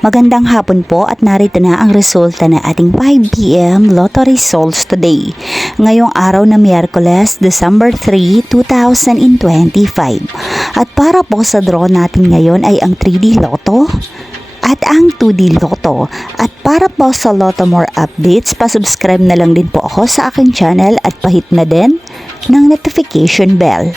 Magandang hapon po at narito na ang resulta na ating 5 p.m. Lotto results today. Ngayong araw na Miyerkules, December 3, 2025. At para po sa draw natin ngayon ay ang 3D Lotto at ang 2D Lotto. At para po sa Lotto More updates, pasubscribe na lang din po ako sa aking channel at pahit na din ng notification bell.